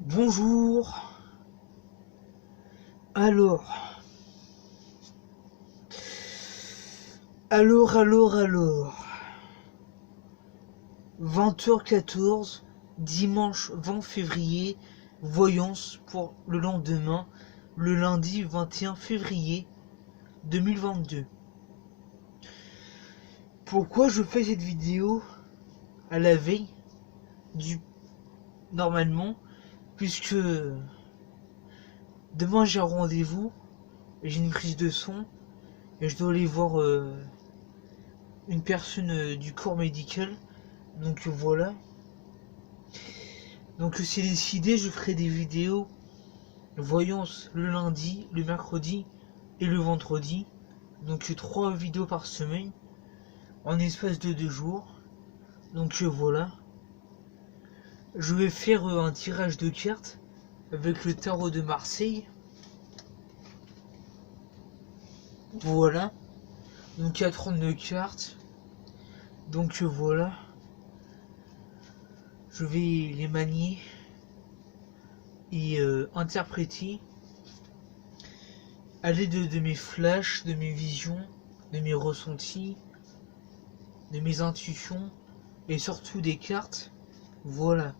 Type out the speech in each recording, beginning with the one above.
Bonjour. Alors. Alors. 20h14, dimanche 20 février, voyance pour le lendemain, le lundi 21 février 2022. Pourquoi je fais cette vidéo à la veille du normalement, puisque demain j'ai un rendez-vous, j'ai une prise de son et je dois aller voir une personne du corps médical. Donc voilà. Donc c'est décidé, je ferai des vidéos voyance le lundi, le mercredi et le vendredi. Donc 3 vidéos par semaine en espace de 2 jours. Donc voilà. Je vais faire un tirage de cartes avec le tarot de Marseille. Voilà. Donc il y a 32 cartes. Donc voilà. Je vais les manier et interpréter à l'aide de mes flashs, de mes visions, de mes ressentis, de mes intuitions et surtout des cartes. Voilà.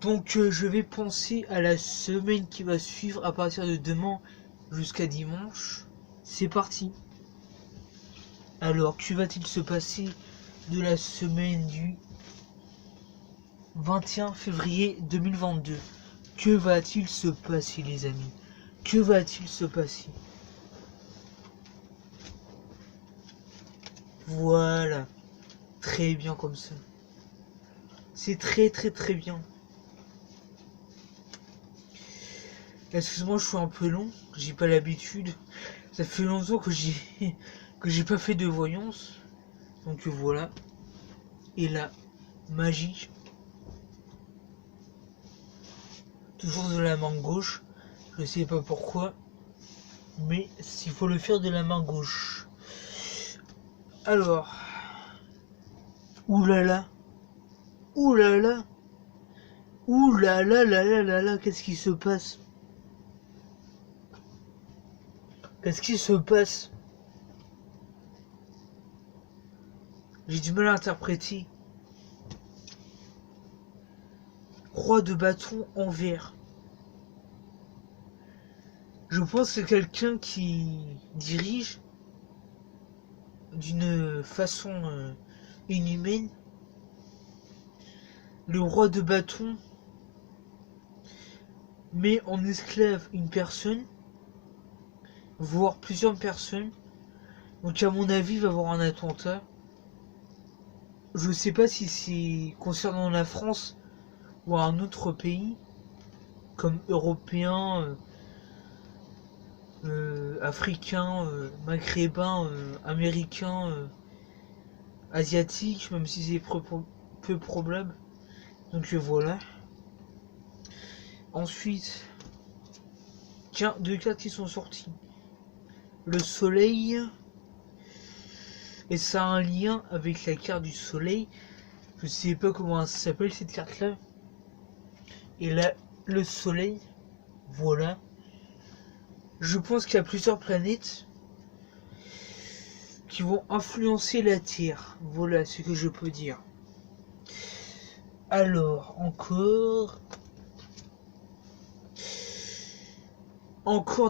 Donc je vais penser à la semaine qui va suivre à partir de demain jusqu'à dimanche. C'est parti. Alors, que va-t-il se passer de la semaine du 21 février 2022? Que va-t-il se passer, les amis? Que va-t-il se passer? Voilà. Très bien comme ça. C'est très bien. Excuse-moi, je suis un peu long. J'ai pas l'habitude. Ça fait longtemps que j'ai pas fait de voyance. Donc voilà. Et la magie. Toujours de la main gauche. Je sais pas pourquoi. Mais s'il faut le faire de la main gauche. Alors. Oulala. Oulala. Oulala, qu'est-ce qui se passe? Qu'est-ce qui se passe? J'ai du mal à interpréter. Roi de bâton en vert. Je pense que c'est quelqu'un qui dirige d'une façon inhumaine. Le roi de bâton met en esclave une personne, voire plusieurs personnes. Donc à mon avis, il va y avoir un attentat. Je sais pas si c'est concernant la France ou un autre pays, comme européen, africain, maghrébin, américain, asiatique, même si c'est peu probable. Donc voilà. Ensuite, tiens, 2 cartes qui sont sorties. Le soleil. Et ça a un lien avec la carte du soleil. Je sais pas comment ça s'appelle cette carte là. Et là, le soleil. Voilà. Je pense qu'il y a plusieurs planètes qui vont influencer la Terre. Voilà ce que je peux dire. Alors, encore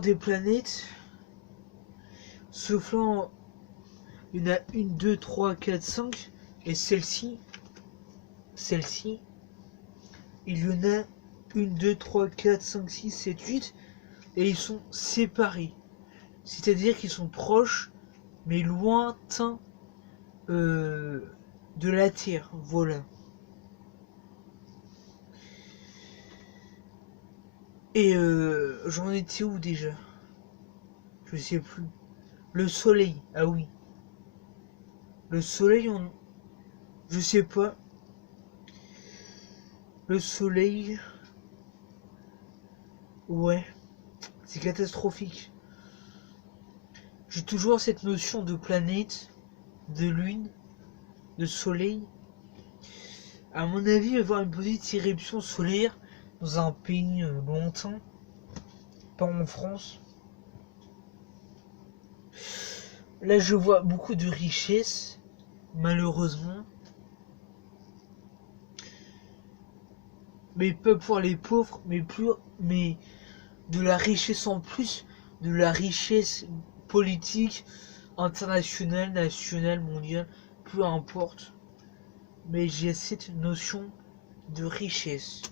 des planètes. Soufflant. Il y en a 1, 2, 3, 4, 5. Et celle-ci. Il y en a 1, 2, 3, 4, 5, 6, 7, 8. Et ils sont séparés. C'est-à-dire qu'ils sont proches, mais lointains de la Terre. Voilà. Et j'en étais où déjà? Je sais plus. Le soleil, ah oui. Le soleil, je sais pas. Le soleil. Ouais. C'est catastrophique. J'ai toujours cette notion de planète, de lune, de soleil. À mon avis, il va y avoir une petite éruption solaire dans un pays lointain, pas en France. Là, je vois beaucoup de richesses, malheureusement. Mais pas pour les pauvres, mais de la richesse en plus, de la richesse politique, internationale, nationale, mondiale, peu importe. Mais j'ai cette notion de richesse.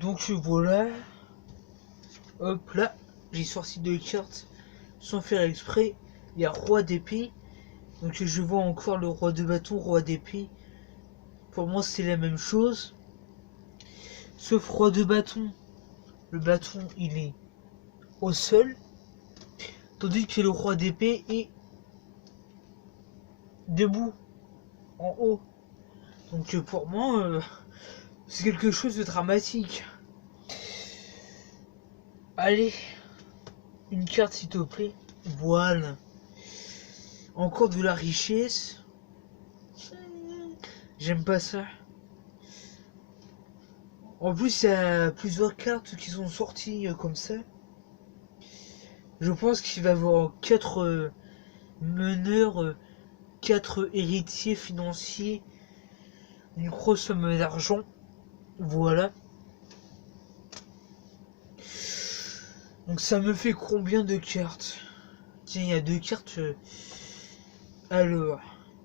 Donc voilà. Hop là, j'ai sorti deux cartes sans faire exprès. Il y a roi d'épée. Donc je vois encore le roi de bâton, roi d'épée. Pour moi c'est la même chose. Sauf roi de bâton. Le bâton il est au sol. Tandis que le roi d'épée est debout, en haut. Donc pour moi, c'est quelque chose de dramatique. Allez, une carte s'il te plaît. Voilà. Encore de la richesse. J'aime pas ça. En plus, il y a plusieurs cartes qui sont sorties comme ça. Je pense qu'il va y avoir 4 meneurs, 4 héritiers financiers, une grosse somme d'argent. Voilà. Donc ça me fait combien de cartes? Tiens, il y a 2 cartes. Alors,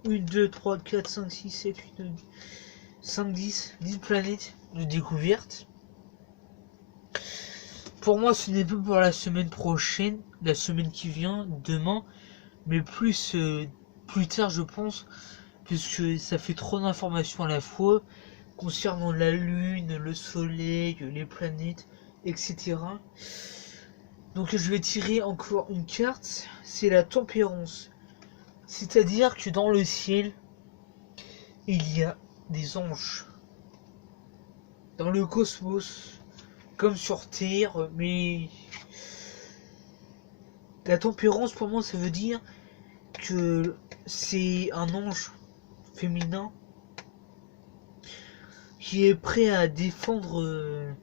1, 2, 3, 4, 5, 6, 7, 8, 9, 5, 10 planètes de découverte. Pour moi, ce n'est plus pour la semaine prochaine, la semaine qui vient, demain, mais plus tard, je pense, puisque ça fait trop d'informations à la fois concernant la Lune, le Soleil, les planètes, etc. Donc je vais tirer encore une carte, c'est la tempérance. C'est-à-dire que dans le ciel, il y a des anges. Dans le cosmos, comme sur Terre, mais la tempérance pour moi ça veut dire que c'est un ange féminin qui est prêt à défendre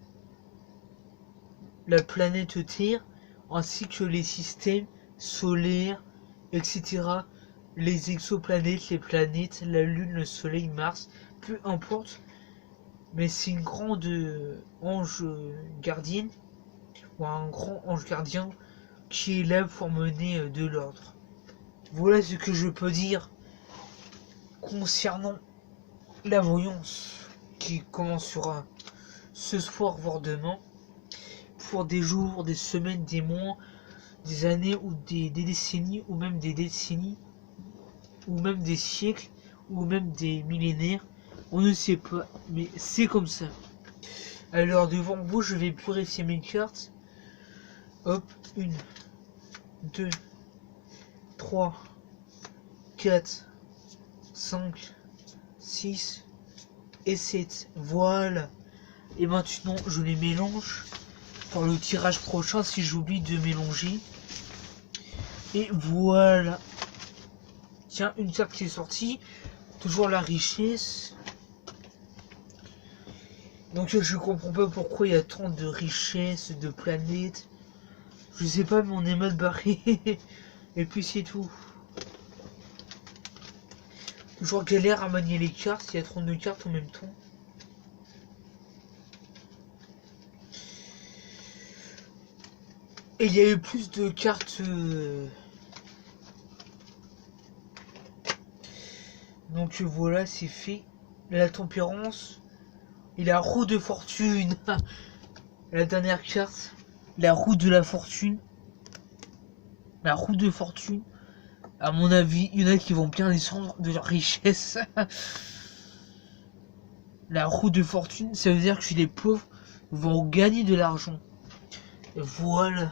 la planète Terre ainsi que les systèmes solaires, etc. Les exoplanètes, les planètes, la Lune, le Soleil, Mars, peu importe. Mais c'est une grande ange gardienne, ou un grand ange gardien qui est là pour mener de l'ordre. Voilà ce que je peux dire concernant la voyance qui commencera ce soir voire demain pour des jours, des semaines, des mois, des années ou des décennies ou même des décennies ou même des siècles ou même des millénaires. On ne sait pas, mais c'est comme ça. Alors devant vous, je vais purifier mes cartes. Hop, 1, 2, 3, 4, 5, 6 et 7. Voilà. Et maintenant, je les mélange pour le tirage prochain si j'oublie de mélanger. Et voilà. Tiens, une carte qui est sortie. Toujours la richesse. Donc je comprends pas pourquoi il y a tant de richesses, de planètes. Je sais pas, mais on est mal barré. Et puis c'est tout. Toujours galère à manier les cartes, il y a 32 cartes en même temps. Et il y a eu plus de cartes. Donc voilà, c'est fait. La tempérance. Et la roue de fortune. La dernière carte. La roue de la fortune. La roue de fortune. À mon avis, il y en a qui vont bien descendre de leur richesse. La roue de fortune, ça veut dire que les pauvres vont gagner de l'argent. Voilà.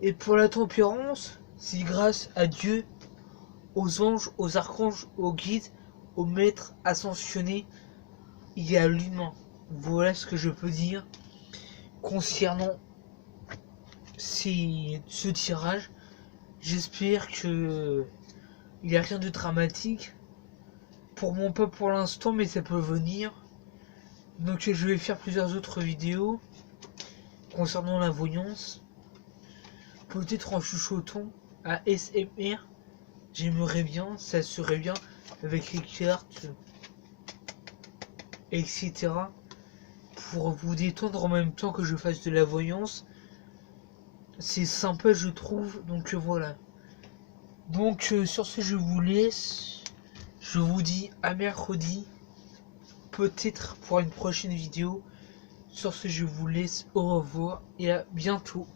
Et pour la tempérance, c'est grâce à Dieu, aux anges, aux archanges, aux guides, aux maîtres ascensionnés, il y a l'humain. Voilà ce que je peux dire concernant ce tirage. J'espère que il n'y a rien de dramatique. Pas pour l'instant, mais ça peut venir. Donc je vais faire plusieurs autres vidéos concernant la voyance. Peut-être en chuchotant à SMR. J'aimerais bien, ça serait bien avec les cartes, etc. Pour vous détendre en même temps que je fasse de la voyance. C'est sympa, je trouve. Donc voilà. Donc sur ce, je vous laisse. Je vous dis à mercredi. Peut-être pour une prochaine vidéo. Sur ce, je vous laisse. Au revoir et à bientôt.